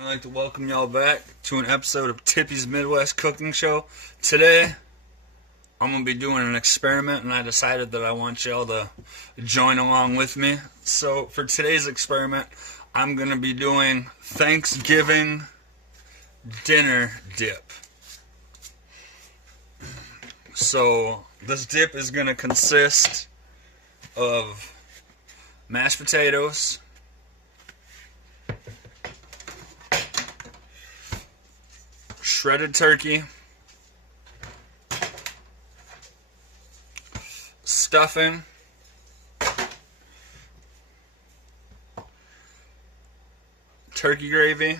I'd like to welcome y'all back to an episode of Tippy's Midwest Cooking Show. Today, I'm going to be doing an experiment, and I decided that I want y'all to join along with me. So, for today's experiment, I'm going to be doing Thanksgiving dinner dip. So, this dip is going to consist of mashed potatoes, shredded turkey, stuffing, turkey gravy,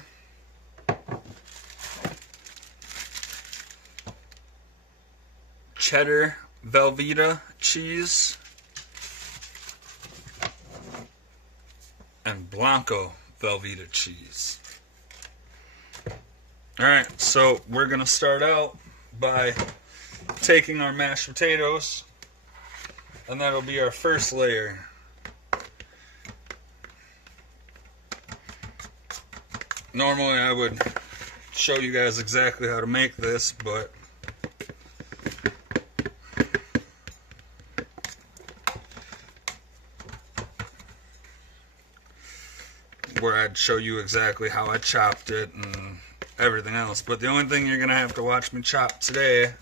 cheddar Velveeta cheese, and Blanco Velveeta cheese. Alright, so we're going to start out by taking our mashed potatoes, and that'll be our first layer. Normally I would show you guys exactly how to make this, but where I'd show you exactly how I chopped it and everything else. But the only thing you're going to have to watch me chop today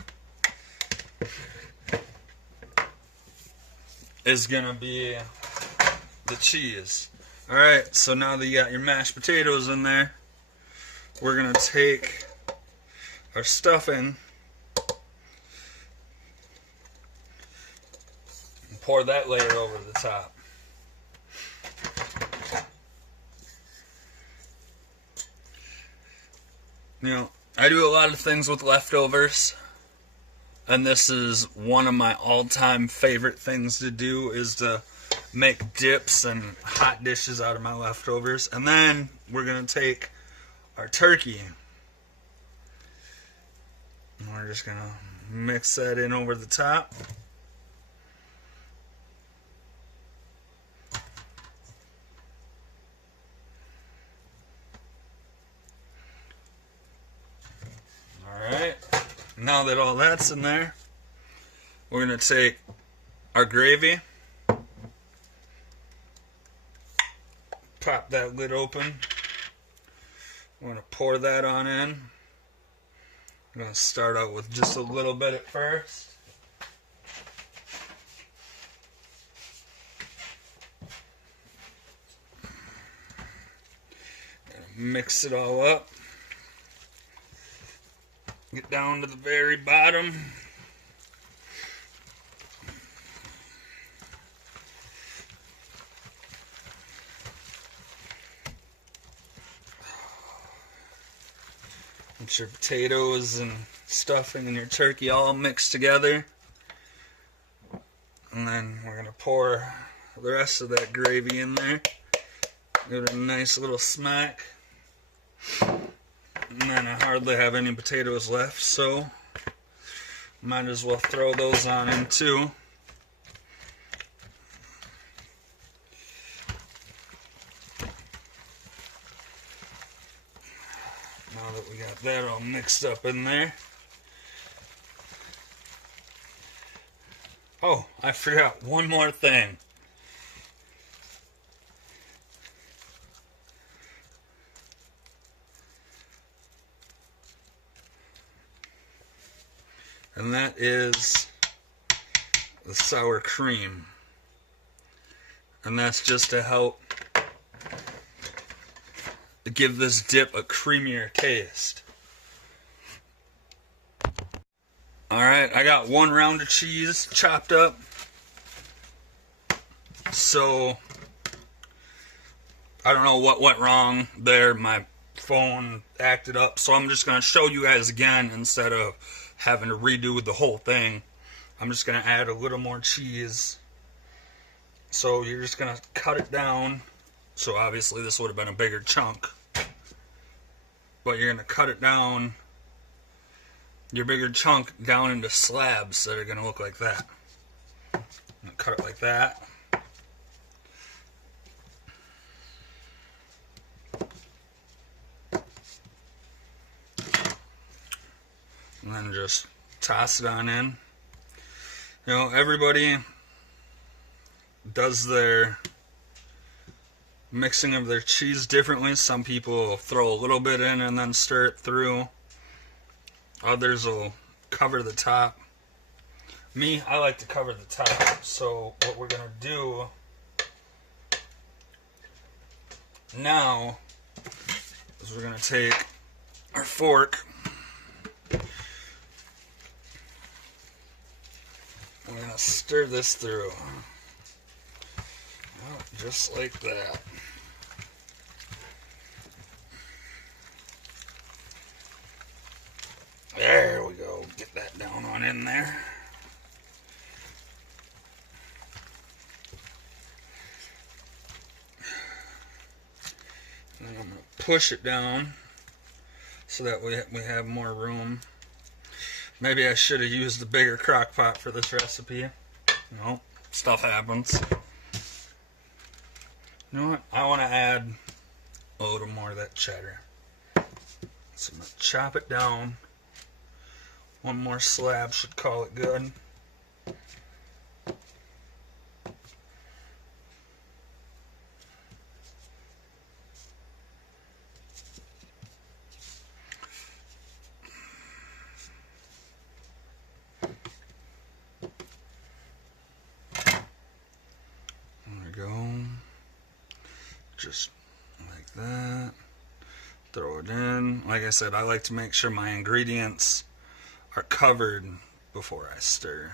is going to be the cheese. Alright, so now that you got your mashed potatoes in there, we're going to take our stuffing and pour that layer over the top. You know, I do a lot of things with leftovers, and this is one of my all-time favorite things to do, is to make dips and hot dishes out of my leftovers. And then we're going to take our turkey, and we're just going to mix that in over the top. Alright, now that all that's in there, we're going to take our gravy, pop that lid open, we're going to pour that on in. I'm going to start out with just a little bit at first. Mix it all up. Get down to the very bottom. Get your potatoes and stuffing and your turkey all mixed together. And then we're going to pour the rest of that gravy in there. Give it a nice little smack. And then I hardly have any potatoes left, so might as well throw those on in too. Now that we got that all mixed up in there. Oh, I forgot one more thing. And that is the sour cream. And that's just to help give this dip a creamier taste. Alright, I got 1 round of cheese chopped up. So, I don't know what went wrong there. My phone acted up. So I'm just going to show you guys again instead of having to redo the whole thing. I'm just going to add a little more cheese. So you're just going to cut it down. So obviously this would have been a bigger chunk. But you're going to cut it down, your bigger chunk, down into slabs that are going to look like that. I'm going to cut it like that. just toss it on in. You know, everybody does their mixing of their cheese differently. Some people will throw a little bit in and then stir it through. Others will cover the top. Me, I like to cover the top. So what we're going to do now is we're going to take our fork. I'm going to stir this through. Well, just like that. There we go. Get that down on in there. And then I'm going to push it down so that we have more room. Maybe I should have used the bigger crock pot for this recipe. No, stuff happens. You know what? I want to add a little more of that cheddar. So I'm going to chop it down. One more slab should call it good. There we go. Just like that. Throw it in. Like I said, I like to make sure my ingredients are covered before I stir.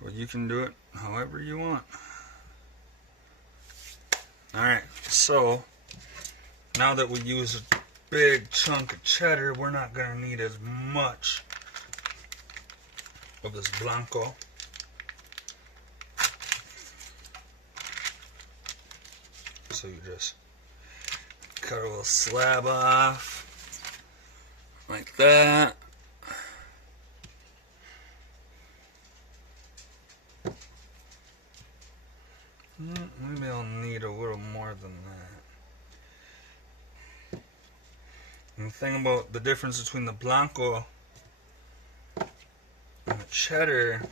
Well, you can do it however you want. Alright, so now that we use a big chunk of cheddar, we're not going to need as much of this blanco. So you just cut a little slab off like that. Maybe I'll need a little more than that. And the thing about the difference between the blanco and the cheddar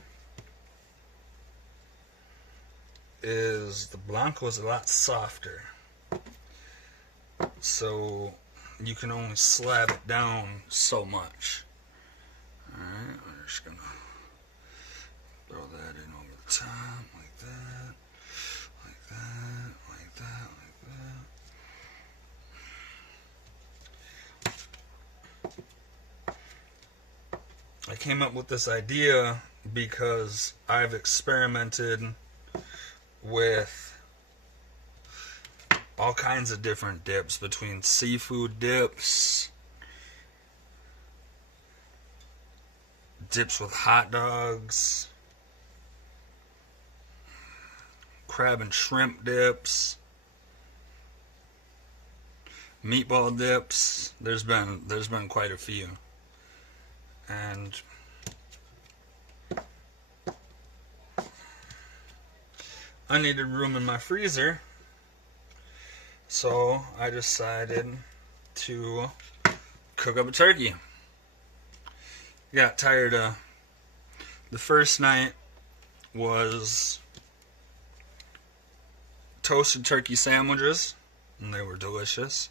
is the blanco is a lot softer. So you can only slab it down so much. Alright, we're just gonna throw that in over the top like that, like that, like that, like that. I came up with this idea because I've experimented with all kinds of different dips, between seafood dips, dips with hot dogs, crab and shrimp dips, meatball dips. There's been quite a few. And I needed room in my freezer, so I decided to cook up a turkey. Got tired of the first night was toasted turkey sandwiches, and they were delicious.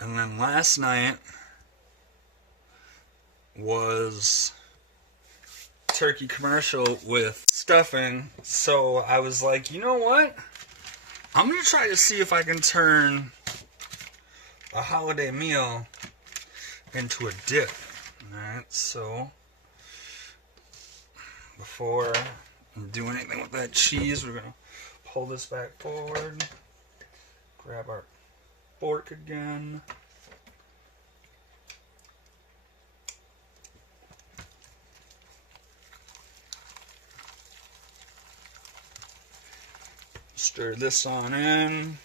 And then last night was turkey commercial with stuffing, so I was like, you know what? I'm going to try to see if I can turn a holiday meal into a dip. Alright, so before I do anything with that cheese, we're going to pull this back forward, grab our fork again. Stir this on in.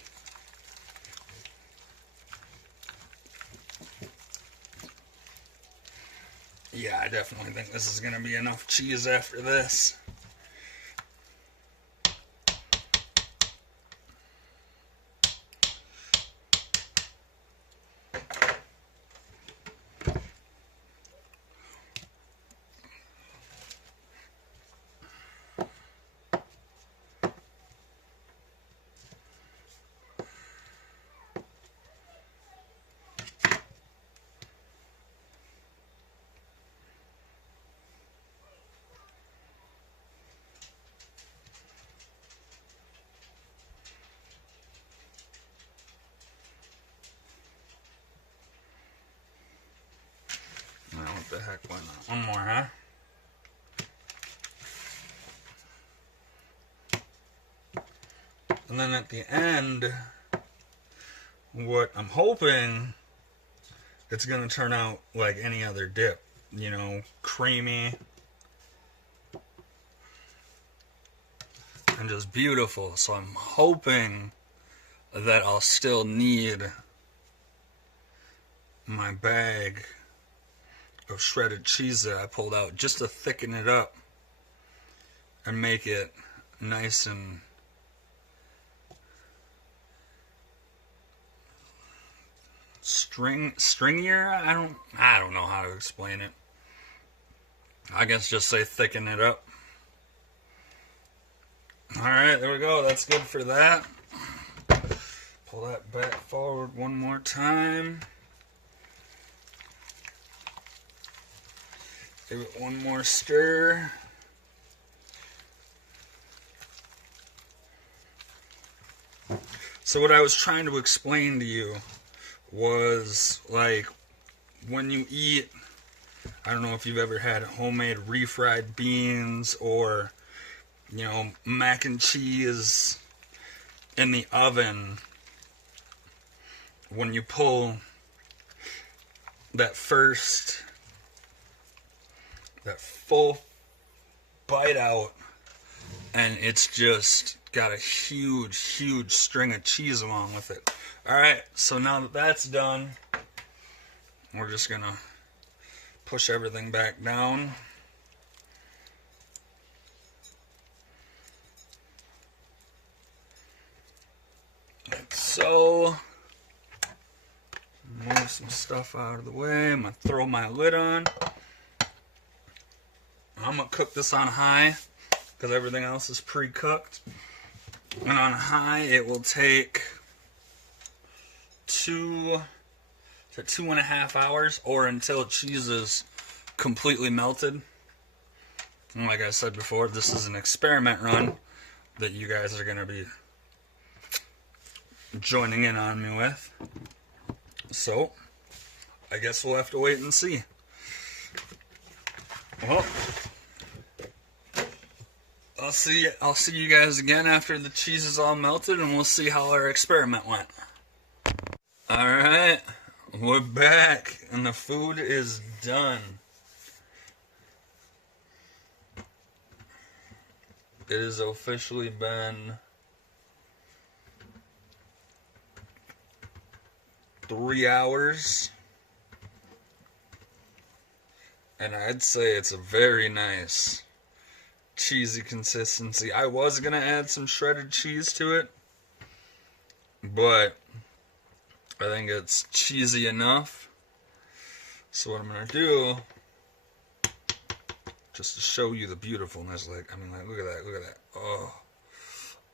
Yeah, I definitely think this is going to be enough cheese after this. heck, why not? One more, huh? And then at the end, what I'm hoping, it's going to turn out like any other dip. You know, creamy. And just beautiful. So I'm hoping that I'll still need my bag of shredded cheese that I pulled out just to thicken it up and make it nice and stringier. I don't know how to explain it. I guess just say thicken it up. Alright, there we go. That's good for that. Pull that back forward one more time. Give it one more stir. So what I was trying to explain to you was, like, when you eat, I don't know if you've ever had homemade refried beans or, you know, mac and cheese in the oven. When you pull that full bite out, and it's just got a huge string of cheese along with it. Alright, so now that that's done, we're just gonna push everything back down. Like so. Move some stuff out of the way. I'm going to throw my lid on. I'm going to cook this on high because everything else is pre-cooked. And on high, it will take 2 to 2.5 hours, or until cheese is completely melted. And like I said before, this is an experiment run that you guys are going to be joining in on me with. So, I guess we'll have to wait and see. Well, I'll see you guys again after the cheese is all melted, and we'll see how our experiment went. Alright, we're back, and the food is done. It has officially been 3 hours, and I'd say it's a very nice cheesy consistency. I was gonna add some shredded cheese to it, but I think it's cheesy enough. So what I'm gonna do, just to show you the beautifulness, look at that.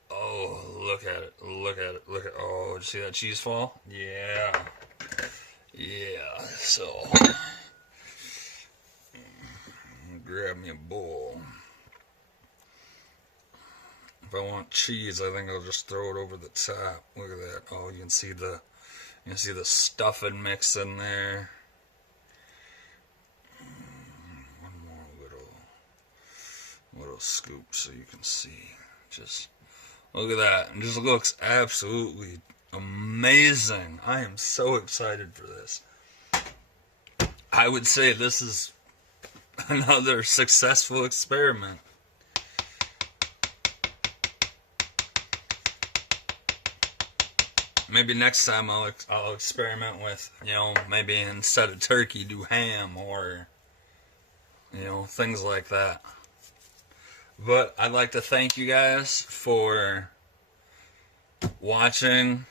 Oh, look at it. Oh, did you see that cheese fall? Yeah. So, grab me a bowl. If I want cheese, I think I'll just throw it over the top. Look at that. Oh, you can see the stuffing mix in there. One more little scoop so you can see. Just look at that. It just looks absolutely amazing. I am so excited for this. I would say this is another successful experiment. Maybe next time I'll experiment with, maybe instead of turkey, do ham, or, things like that. But I'd like to thank you guys for watching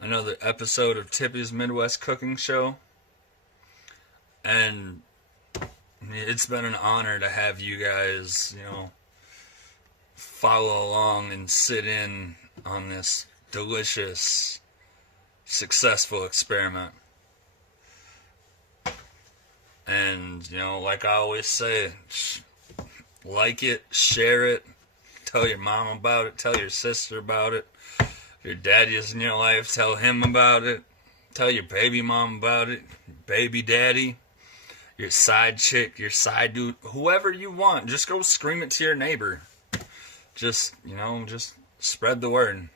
another episode of Tippy's Midwest Cooking Show. And it's been an honor to have you guys, follow along and sit in on this delicious, successful experiment. And, like I always say, like it, share it, tell your mom about it, tell your sister about it. If your daddy is in your life, tell him about it. Tell your baby mom about it, baby daddy. your side chick, your side dude, whoever you want. Just go scream it to your neighbor. Just, just spread the word.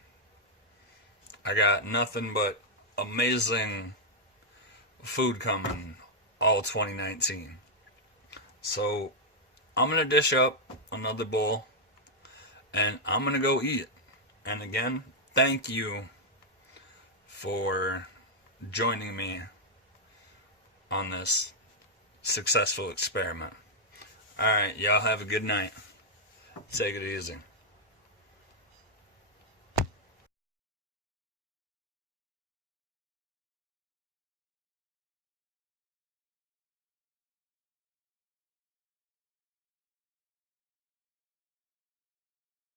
I got nothing but amazing food coming all 2019. So I'm going to dish up another bowl and I'm going to go eat it. And again, thank you for joining me on this successful experiment. Alright, y'all have a good night. Take it easy.